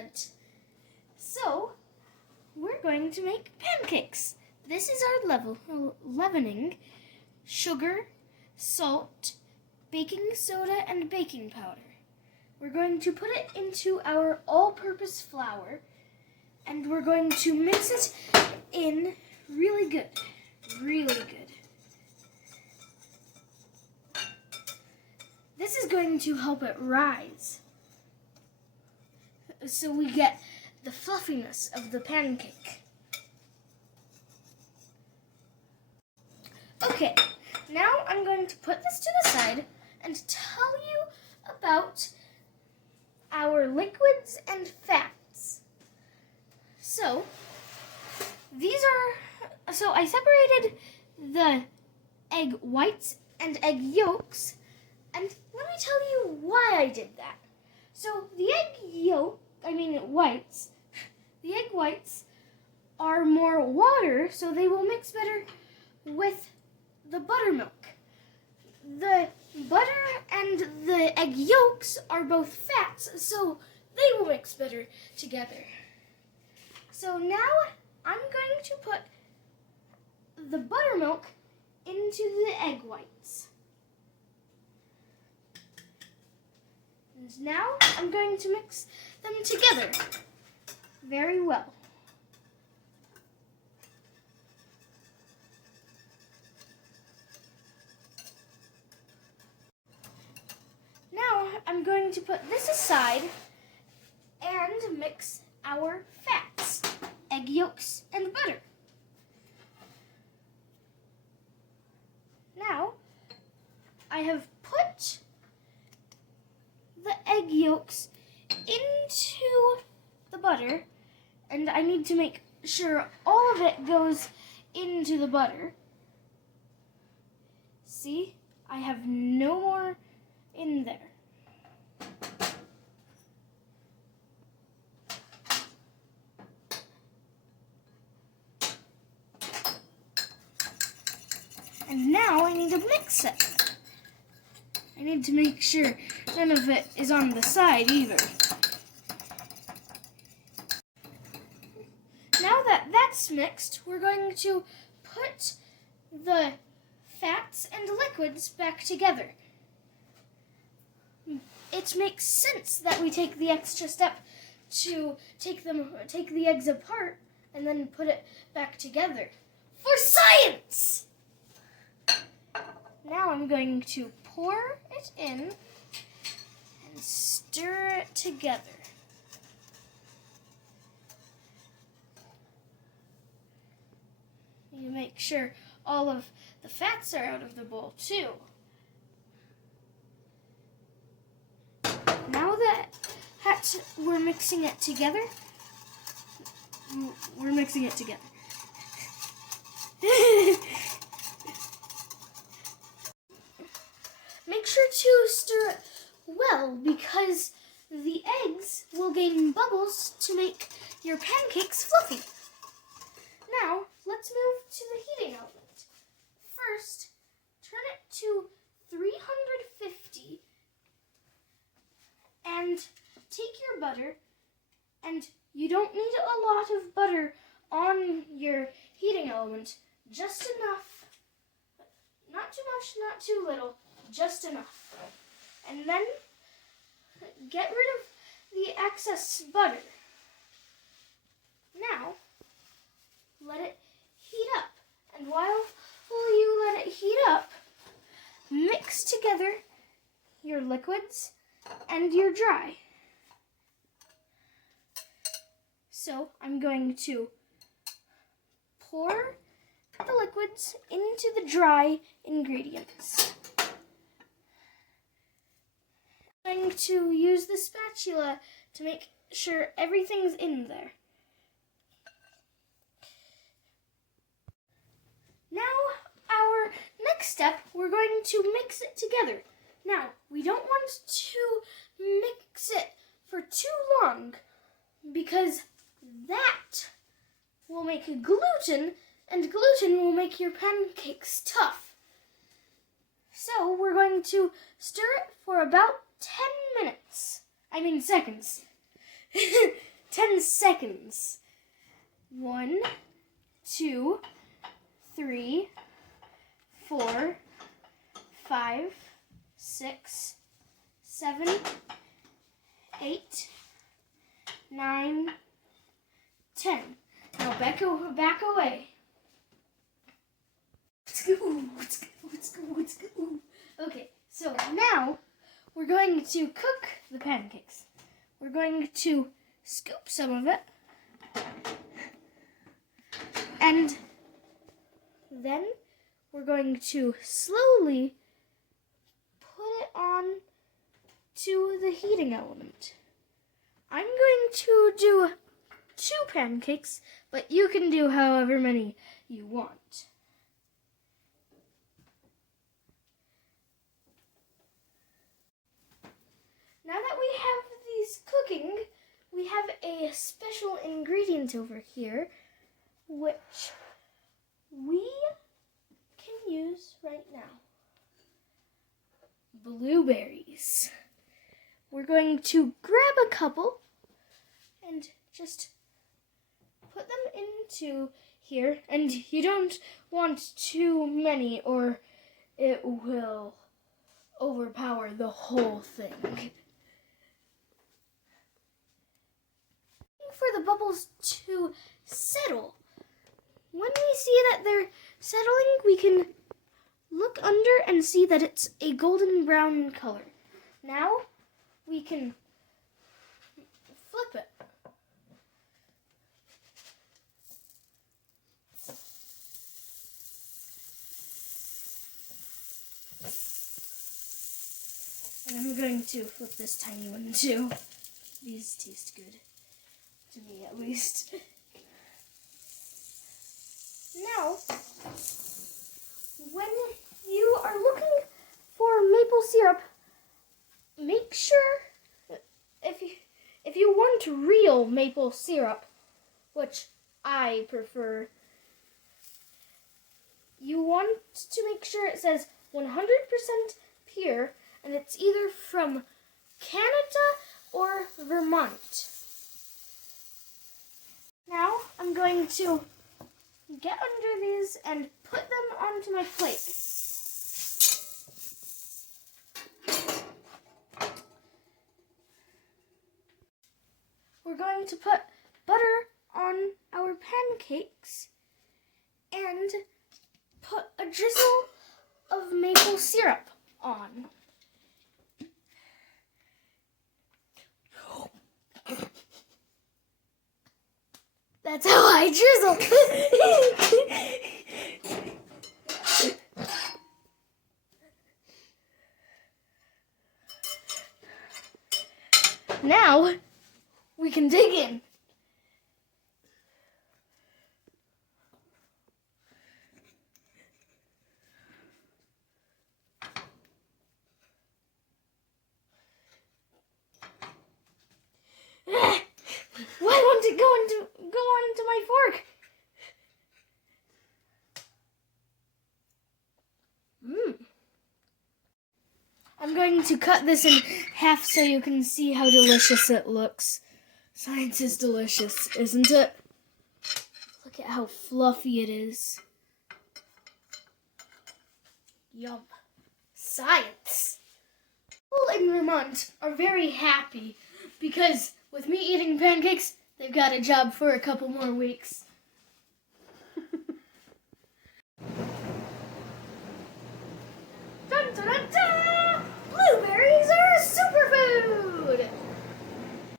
element. So, we're going to make pancakes. This is our leavening: sugar, salt, baking soda, and baking powder. We're going to put it into our all-purpose flour, and we're going to mix it in really good, really good. This is going to help it rise, so we get the fluffiness of the pancake. Okay, now I'm going to put this to the side and tell you about our liquids and fats. So I separated the egg whites and egg yolks, and let me tell you why I did that. So the egg whites are more water, so they will mix better with the buttermilk. The butter and the egg yolks are both fats, so they will mix better together. So now I'm going to put the buttermilk into the egg whites. And now I'm going to mix them together very well. Now I'm going to put this aside and mix our fats, egg yolks, and butter. Now I have put the egg yolks into the butter, and I need to make sure all of it goes into the butter. See, I have no more in there. And now I need to mix it. I need to make sure none of it is on the side either. Now that that's mixed, we're going to put the fats and liquids back together. It makes sense that we take the extra step to take the eggs apart and then put it back together. For science! Now I'm going to pour it in and stir it together. You make sure all of the fats are out of the bowl too. Now that we're mixing it together, Make sure to stir it well, because the eggs will gain bubbles to make your pancakes fluffy. Now, let's move to the heating element. First, turn it to 350 and take your butter, and you don't need a lot of butter on your heating element, just enough. Not too much, not too little, just enough. And then get rid of the excess butter. Now, let it heat up. And while you let it heat up, mix together your liquids and your dry. So I'm going to pour the liquids into the dry ingredients. I'm going to use the spatula to make sure everything's in there. Now, our next step, we're going to mix it together. Now, we don't want to mix it for too long, because that will make gluten, and gluten will make your pancakes tough. So we're going to stir it for about 10 minutes. I mean seconds. 10 seconds. 1, 2, 3, 4, 5, 6, 7, 8, 9, 10. Now back away. Let's go. Okay, so now we're going to cook the pancakes. We're going to scoop some of it. And then we're going to slowly put it on to the heating element. I'm going to do 2 pancakes, but you can do however many you want. Now that we have these cooking, we have a special ingredient over here, which we can use right now. Blueberries. We're going to grab a couple and just put them into here. And you don't want too many or it will overpower the whole thing. For the bubbles to settle. When we see that they're settling, we can look under and see that it's a golden brown color. Now we can flip it. And I'm going to flip this tiny one too. These taste good. To me, at least. Now, when you are looking for maple syrup, make sure if you want real maple syrup, which I prefer, you want to make sure it says 100% pure, and it's either from Canada or Vermont. Now I'm going to get under these and put them onto my plate. We're going to put butter on our pancakes and put a drizzle of maple syrup on. That's how I drizzle. Now we can dig in. Why won't it go onto my fork? I'm going to cut this in half so you can see how delicious it looks. Science is delicious, isn't it? Look at how fluffy it is. Yum. Science. People in Vermont are very happy because with me eating pancakes, they've got a job for a couple more weeks.